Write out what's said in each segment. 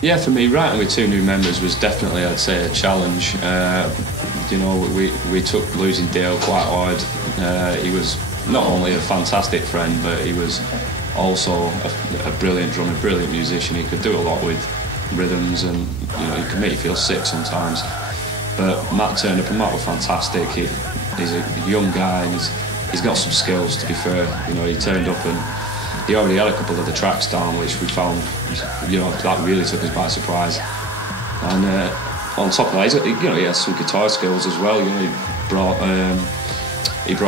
Yeah, for me, writing with two new members was definitely, I'd say, a challenge. You know, we took losing Dale quite hard. He was not only a fantastic friend, but he was also a brilliant drummer, brilliant musician. He could do a lot with rhythms, and you know, he could make you feel sick sometimes. But Matt turned up, and Matt was fantastic. He's a young guy, and he's got some skills. To be fair, you know, he turned up and he already had a couple of the tracks down, which we found, you know, that really took us by surprise. And on top of that, you know, he has some guitar skills as well. You know, he brought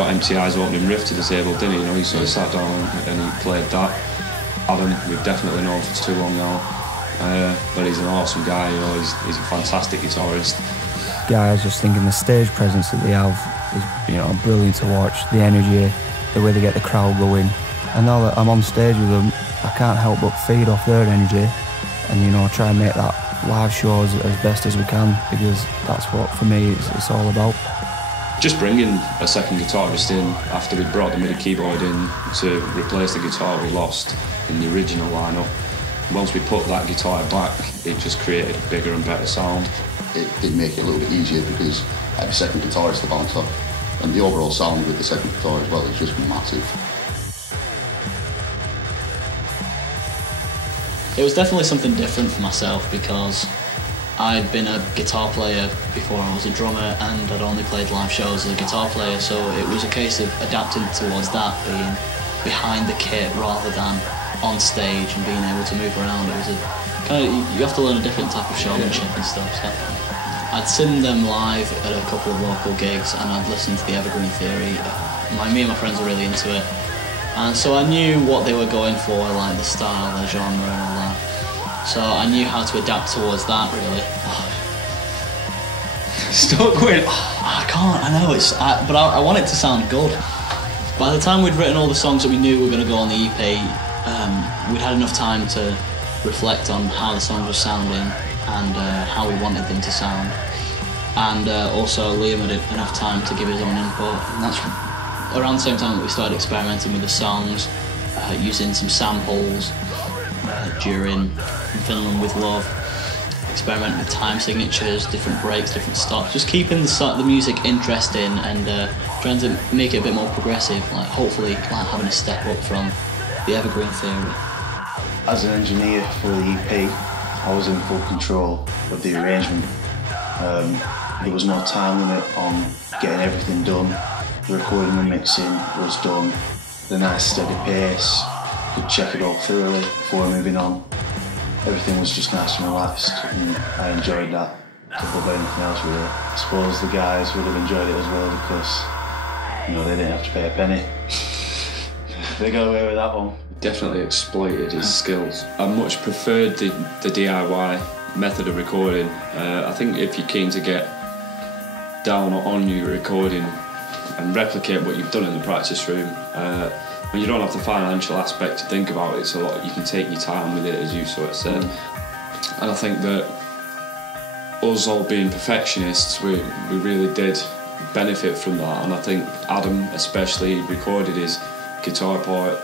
MTI's opening riff to the table, didn't he? You know, he sort of sat down and he played that. Adam, we've definitely known for too long now, but he's an awesome guy. You know, he's a fantastic guitarist. Guys, just thinking the stage presence that they have is, you know, brilliant to watch. The energy, the way they get the crowd going. And now that I'm on stage with them, I can't help but feed off their energy and, you know, try and make that live show as best as we can, because that's what, for me, it's all about. Just bringing a second guitarist in after we brought the MIDI keyboard in to replace the guitar we lost in the original lineup. Once we put that guitar back, it just created a bigger and better sound. It did make it a little bit easier because I had a second guitarist to bounce off, and the overall sound with the second guitar as well is just massive. It was definitely something different for myself because I'd been a guitar player before I was a drummer, and I'd only played live shows as a guitar player, so it was a case of adapting towards that, being behind the kit rather than on stage and being able to move around. It was a kind of, you have to learn a different type of showmanship and stuff. So I'd seen them live at a couple of local gigs, and I'd listened to the Evergreen Theory. Me and my friends were really into it. And so I knew what they were going for, like the style, the genre and all that. So I knew how to adapt towards that, really. Stop going. I can't, I know, but I want it to sound good. By the time we'd written all the songs that we knew were going to go on the EP, we'd had enough time to reflect on how the songs were sounding and how we wanted them to sound. And also Liam had enough time to give his own input. And that's around the same time that we started experimenting with the songs, using some samples during From Finland with Love, experimenting with time signatures, different breaks, different stops, just keeping the music interesting and trying to make it a bit more progressive, like hopefully like having a step up from the Evergreen Theory. As an engineer for the EP, I was in full control of the arrangement. There was no time limit on getting everything done. The recording and mixing was done. The nice steady pace, could check it all thoroughly before moving on. Everything was just nice and relaxed, and I enjoyed that above anything else really. I suppose the guys would have enjoyed it as well because, you know, they didn't have to pay a penny. They got away with that one. Definitely exploited his skills. I much preferred the DIY method of recording. I think if you're keen to get down on your recording and replicate what you've done in the practice room, when you don't have the financial aspect to think about it, so you can take your time with it, as you sort of said. And I think that us all being perfectionists, we really did benefit from that. And I think Adam especially recorded his guitar part.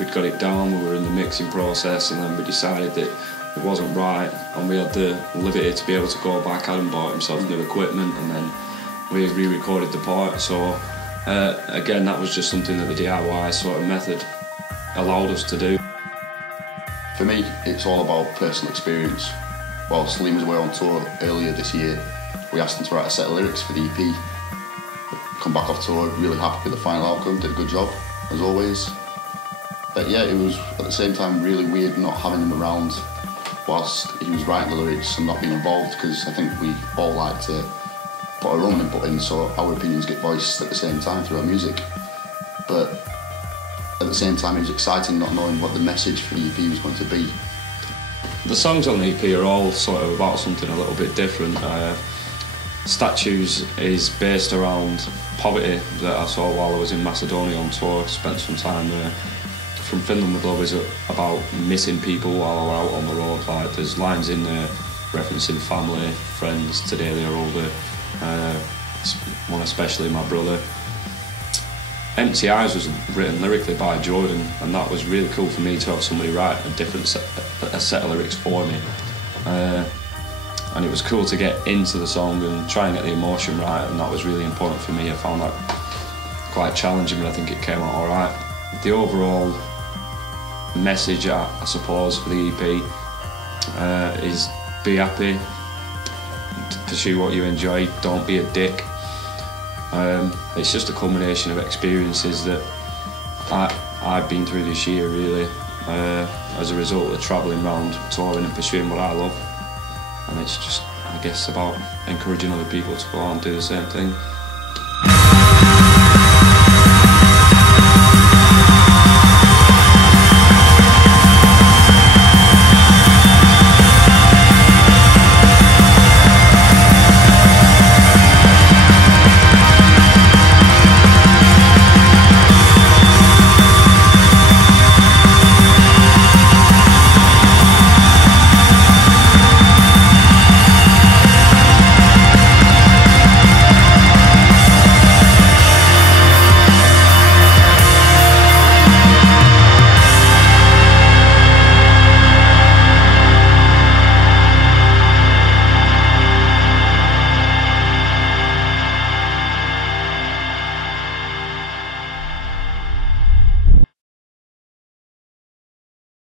We'd got it down, we were in the mixing process, and then we decided that it wasn't right, and we had the liberty to be able to go back. Adam bought himself new equipment, and then we re-recorded the part. So again, that was just something that the DIY sort of method allowed us to do. For me, it's all about personal experience. Whilst Liam was away on tour earlier this year, we asked him to write a set of lyrics for the EP. Come back off tour, really happy with the final outcome, did a good job, as always. But yeah, it was at the same time really weird not having him around whilst he was writing the lyrics and not being involved, because I think we all like to put our own input in so our opinions get voiced at the same time through our music. But at the same time, it was exciting not knowing what the message for the EP was going to be. The songs on the EP are all sort of about something a little bit different. Statues is based around poverty that I saw while I was in Macedonia on tour, spent some time there. From Finland with Love is about missing people while we're out on the road. Like, there's lines in there referencing family, friends, today they are older, one especially my brother. Empty Eyes was written lyrically by Jordan, and that was really cool for me to have somebody write a set of lyrics for me. and it was cool to get into the song and try and get the emotion right, and that was really important for me. I found that quite challenging, but I think it came out all right. The overall message, I suppose, for the EP is be happy, pursue what you enjoy, don't be a dick. It's just a culmination of experiences that I've been through this year, really, as a result of travelling around, touring and pursuing what I love. And it's just, I guess, about encouraging other people to go out and do the same thing.